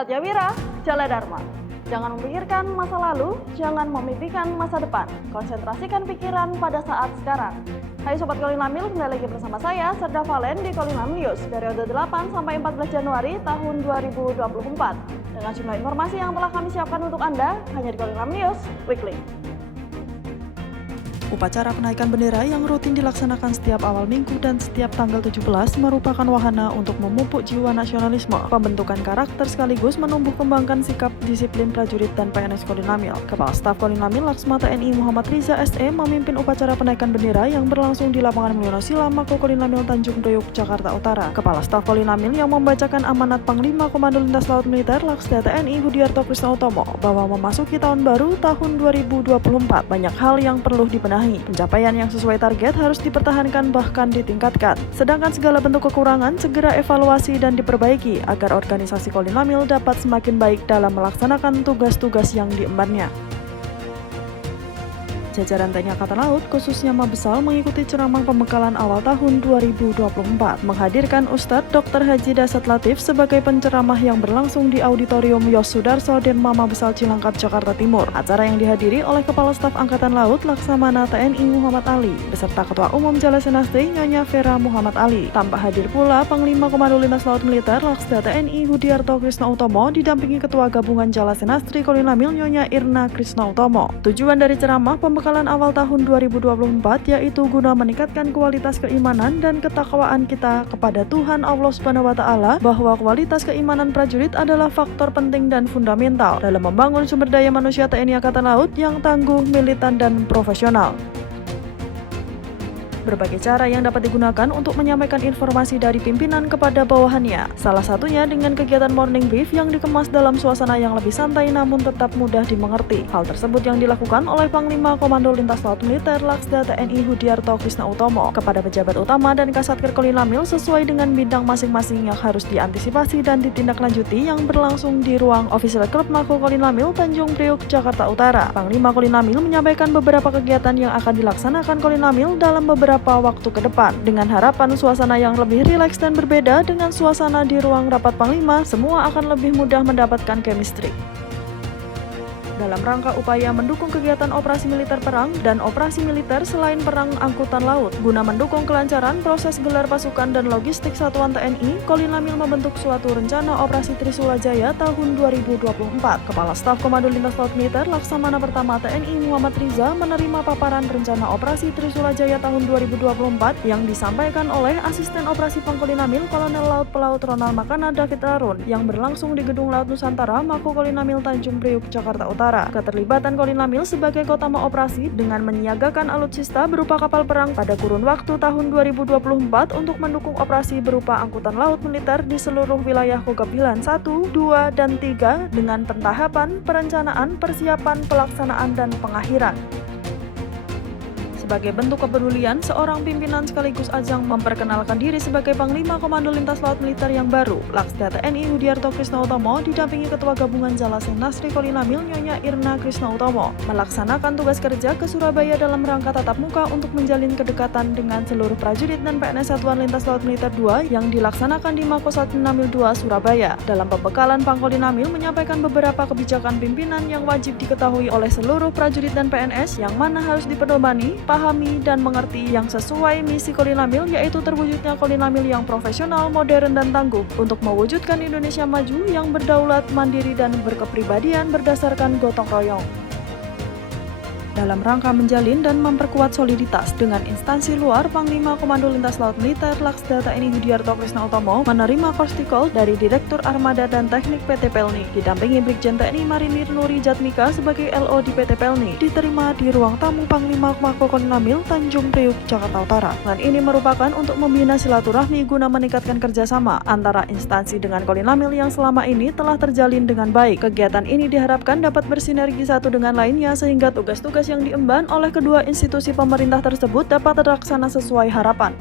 Satyawira, Jala Dharma. Jangan memikirkan masa lalu, jangan memimpikan masa depan. Konsentrasikan pikiran pada saat sekarang. Hai Sobat Kolinamil, kembali lagi bersama saya, Serda Valen di Kolinam News, periode 8 sampai 14 Januari tahun 2024. Dengan jumlah informasi yang telah kami siapkan untuk Anda, hanya di Kolinam News Weekly. Upacara penaikan bendera yang rutin dilaksanakan setiap awal minggu dan setiap tanggal 17 merupakan wahana untuk memupuk jiwa nasionalisme, pembentukan karakter sekaligus menumbuh kembangkan sikap disiplin prajurit dan PNS Kolinamil. Kepala Staf Kolinamil Laksma TNI Muhammad Riza SE memimpin upacara penaikan bendera yang berlangsung di lapangan Mulyono Sila, Mako Kolinamil, Tanjung Priok, Jakarta Utara. Kepala Staf Kolinamil yang membacakan amanat Panglima Komando Lintas Laut Militer Laksda TNI Hudiarto Krisnautomo bahwa memasuki tahun baru tahun 2024 banyak hal yang perlu dibenahi. Pencapaian yang sesuai target harus dipertahankan bahkan ditingkatkan. Sedangkan segala bentuk kekurangan segera evaluasi dan diperbaiki agar organisasi Kolinamil dapat semakin baik dalam melaksanakan tugas-tugas yang diembannya. Jajaran TNI Angkatan Laut, khususnya Mabesal, mengikuti ceramah pembekalan awal tahun 2024, menghadirkan Ustadz Dr. Haji Dasat Latif sebagai penceramah yang berlangsung di Auditorium Yos Sudarso Denma Mabesal Cilangkap, Jakarta Timur. Acara yang dihadiri oleh Kepala Staf Angkatan Laut Laksamana TNI Muhammad Ali, beserta Ketua Umum Jala Senastri Nyonya Vera Muhammad Ali. Tampak hadir pula Panglima Komando Lintas Laut Militer Laksda TNI Hudiarto Krisnautomo didampingi Ketua Gabungan Jala Senastri Kolinamil Nyonya Irna Krisnautomo. Tujuan dari ceramah pembekalan awal tahun 2024 yaitu guna meningkatkan kualitas keimanan dan ketakwaan kita kepada Tuhan Allah Subhanahu wa taala, bahwa kualitas keimanan prajurit adalah faktor penting dan fundamental dalam membangun sumber daya manusia TNI Angkatan Laut yang tangguh, militan dan profesional. Berbagai cara yang dapat digunakan untuk menyampaikan informasi dari pimpinan kepada bawahannya. Salah satunya dengan kegiatan morning brief yang dikemas dalam suasana yang lebih santai namun tetap mudah dimengerti. Hal tersebut yang dilakukan oleh Panglima Komando Lintas Laut Militer Laksda TNI Hudiarto Krisnautomo kepada pejabat utama dan Kasatker Kolinamil sesuai dengan bidang masing-masing yang harus diantisipasi dan ditindaklanjuti yang berlangsung di ruang Official Club Mako Kolinamil, Tanjung Priok, Jakarta Utara. Panglima Kolinamil menyampaikan beberapa kegiatan yang akan dilaksanakan Kolinamil dalam beberapa waktu ke depan, dengan harapan suasana yang lebih rileks dan berbeda dengan suasana di ruang rapat Panglima, semua akan lebih mudah mendapatkan chemistry. Dalam rangka upaya mendukung kegiatan operasi militer perang dan operasi militer selain perang angkutan laut, guna mendukung kelancaran proses gelar pasukan dan logistik satuan TNI, Kolinamil membentuk suatu rencana operasi Trisula Jaya tahun 2024. Kepala Staf Komando Lintas Laut Militer Laksamana Pertama TNI Muhammad Riza menerima paparan rencana operasi Trisula Jaya tahun 2024 yang disampaikan oleh Asisten Operasi Pangkolinamil Kolonel Laut Pelaut Ronald Makana David Arun yang berlangsung di Gedung Laut Nusantara, Mako Kolinamil, Tanjung Priok, Jakarta Utara. Keterlibatan Kolinamil sebagai kotama operasi dengan menyiagakan alutsista berupa kapal perang pada kurun waktu tahun 2024 untuk mendukung operasi berupa angkutan laut militer di seluruh wilayah Kogabilan 1, 2, dan 3 dengan pentahapan, perencanaan, persiapan, pelaksanaan, dan pengakhiran. Sebagai bentuk kepedulian, seorang pimpinan sekaligus ajang memperkenalkan diri sebagai Panglima Komando Lintas Laut Militer yang baru, Laksda TNI Hudiarto Krisnautomo didampingi Ketua Gabungan Jala Senastri Kolinamil Nyonya Irna Krisnautomo melaksanakan tugas kerja ke Surabaya dalam rangka tatap muka untuk menjalin kedekatan dengan seluruh prajurit dan PNS Satuan Lintas Laut Militer 2 yang dilaksanakan di Mako Kolinamil 2 Surabaya. Dalam pembekalan Pangkolinamil menyampaikan beberapa kebijakan pimpinan yang wajib diketahui oleh seluruh prajurit dan PNS yang mana harus dipedomani, pahami, dan mengerti yang sesuai misi Kolinamil, yaitu terwujudnya Kolinamil yang profesional, modern, dan tangguh untuk mewujudkan Indonesia maju yang berdaulat, mandiri, dan berkepribadian berdasarkan gotong royong. Dalam rangka menjalin dan memperkuat soliditas dengan instansi luar, Panglima Komando Lintas Laut Militer Laksda TNI Hudiarto Krisnautomo menerima Korstikol dari Direktur Armada dan Teknik PT Pelni, didampingi Brigjen TNI Marinir Nuri Jatmika sebagai LO di PT Pelni, diterima di ruang tamu Panglima Mako Kolinamil, Tanjung Priok, Jakarta Utara. Dan ini merupakan untuk membina silaturahmi guna meningkatkan kerjasama antara instansi dengan Kolinamil yang selama ini telah terjalin dengan baik. Kegiatan ini diharapkan dapat bersinergi satu dengan lainnya sehingga tugas-tugas yang diemban oleh kedua institusi pemerintah tersebut dapat terlaksana sesuai harapan.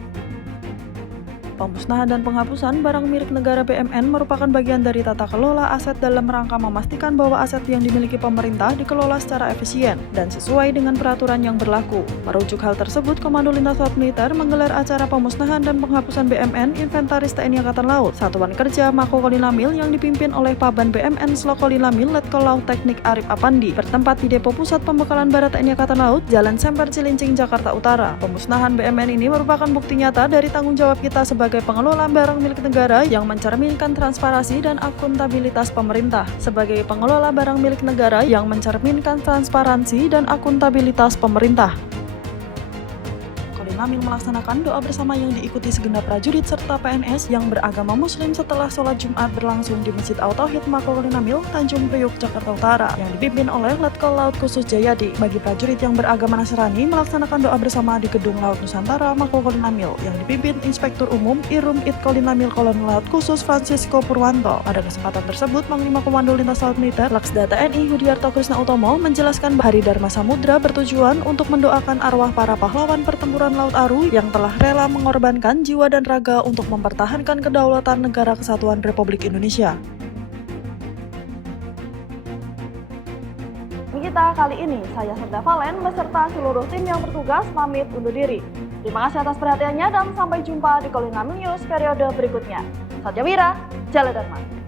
Pemusnahan dan penghapusan barang milik negara BUMN merupakan bagian dari tata kelola aset dalam rangka memastikan bahwa aset yang dimiliki pemerintah dikelola secara efisien dan sesuai dengan peraturan yang berlaku. Merujuk hal tersebut, Komando Lintas Laut Militer menggelar acara pemusnahan dan penghapusan BUMN Inventaris TNI Angkatan Laut, Satuan Kerja Mako Kolinamil yang dipimpin oleh Paban BUMN Slok Kolinamil Letkol Laut Teknik Arif Apandi, bertempat di Depo Pusat Pembekalan Barat TNI Angkatan Laut, Jalan Semper Cilincing, Jakarta Utara. Pemusnahan BUMN ini merupakan bukti nyata dari tanggung jawab kita sebagai pengelola barang milik negara yang mencerminkan transparansi dan akuntabilitas pemerintah. Sebagai pengelola barang milik negara yang mencerminkan transparansi dan akuntabilitas pemerintah. Kolinamil melaksanakan doa bersama yang diikuti segenap prajurit serta PNS yang beragama Muslim setelah sholat Jumat berlangsung di Masjid Al-Tauhid Mako Kolinamil, Tanjung Priuk, Jakarta Utara, yang dipimpin oleh Letkol Laut Khusus Jayadi. Bagi prajurit yang beragama Nasrani melaksanakan doa bersama di Gedung Laut Nusantara Mako Kolinamil yang dipimpin Inspektur Umum Irum It Kolinamil Kolonel Laut Khusus Francisco Purwanto. Pada kesempatan tersebut, Panglima Komando Lintas Laut Militer Laksda TNI Hudiarto Krisna Utomo menjelaskan Hari Dharma Samudra bertujuan untuk mendoakan arwah para pahlawan pertempuran Laut Aru yang telah rela mengorbankan jiwa dan raga untuk mempertahankan kedaulatan Negara Kesatuan Republik Indonesia. Kita kali ini, saya Serda Valen beserta seluruh tim yang bertugas pamit undur diri. Terima kasih atas perhatiannya dan sampai jumpa di Kolinamil News periode berikutnya. Satya Wira, Jala Dharma.